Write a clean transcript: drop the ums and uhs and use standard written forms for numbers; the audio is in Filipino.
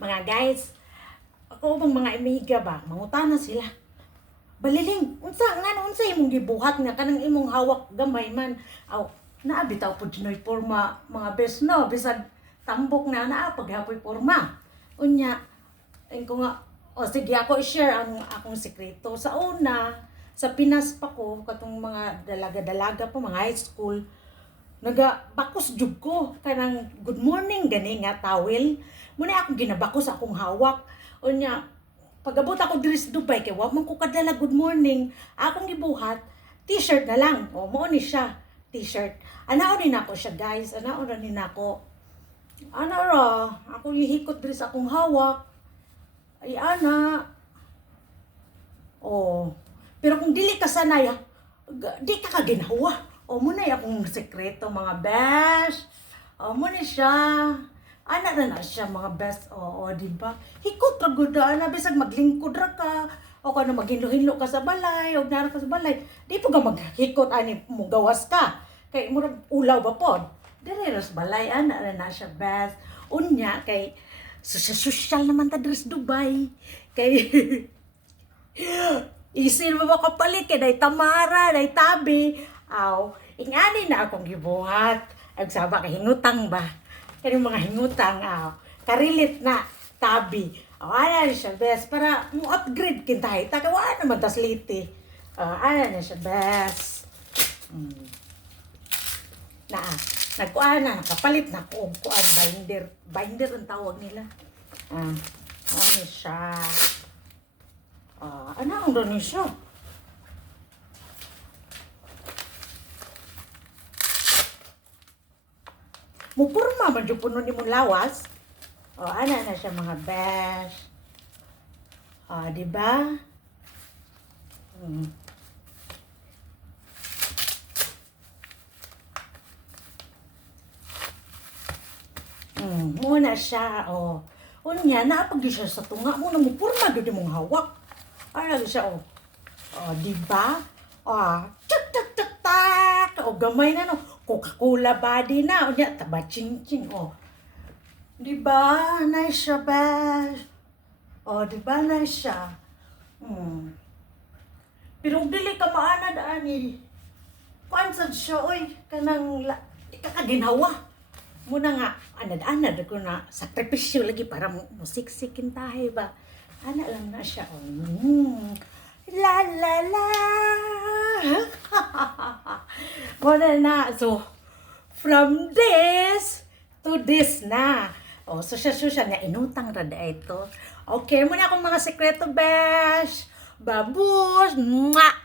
Mga guys, ako bang mga amiga ba, mangutana sila. Baliling, unsa imong gibuhat nga kanang imong hawak gamay man. Aw, naabitaw pud noy porma mga bes no, bisag tambok na paghapoy porma. Unya, ko nga, o sige ako i-share ang akong sekreto. Sa una, sa Pinas pa ko, katong mga dalaga-dalaga pa, mga high school, bakos jud ko kanang good morning gani nga towel. Muna akong ginabakos akong hawak. Unya, pag-abot ako diri sa Dubai kay wa man ko kadala good morning, akong gibuhat t-shirt na lang. O mao ni siya, t-shirt. Anaon ni nako siya guys, anaon ra ni nako. Ana ra, ako gihikot diri sa akong hawak. Ay ana. Oh. Pero kung dili ka sanay, di ka kaginawa. O muna akong sekreto mga besh. O muna siya. Ana na siya mga best. Oo, di ba? Hikot ra gud na bisag maglingkod ra ka. O kano maghinlo-hinlo ka sa balay, o nara ka sa balay. Di po ka maghikot ani mo gawas ka. Kay murag ulaw ba pod? Dire sa balay ana na siya best. Unya kay social naman ta diri sa Dubai. Kay isin mo makapalit kay day Tamara, day Tabi. Aw, ingani na akong gibuhat. Ang saba kay hingutang ba? Kani mga hingutang karilit na Tabi. Ana na siya best para mo upgrade kintahay. Taka wala naman tas liti. Ana na siya best. Nagkuan na, nakapalit na ko kuan binder. Binder ang tawag nila. Ano siya? Ano ang doon siya? Mupurma man dyan puno ni mong lawas. Ano na siya mga besh. Diba? Muna siya, Unya, naapag siya sa tunga. Muna mo, purma doon mong hawak. Ano siya, diba? Tak. Gamay na, no? Coca-Cola body na. Unya, taba ching-ching, Diba? Nice siya, besh. Diba? Nice siya. Pero dili ka maana daan Pansad siya, kanang, ikakaginawa. Muna nga, anad-anad ko na sakripisyo lagi para musiksikin tayo ba. Ana lang na siya. La la la. Muna na. So, from this to this na. So siya nga inutang rada ito. Okay, muna akong mga sekreto, besh. Babush. Mwah!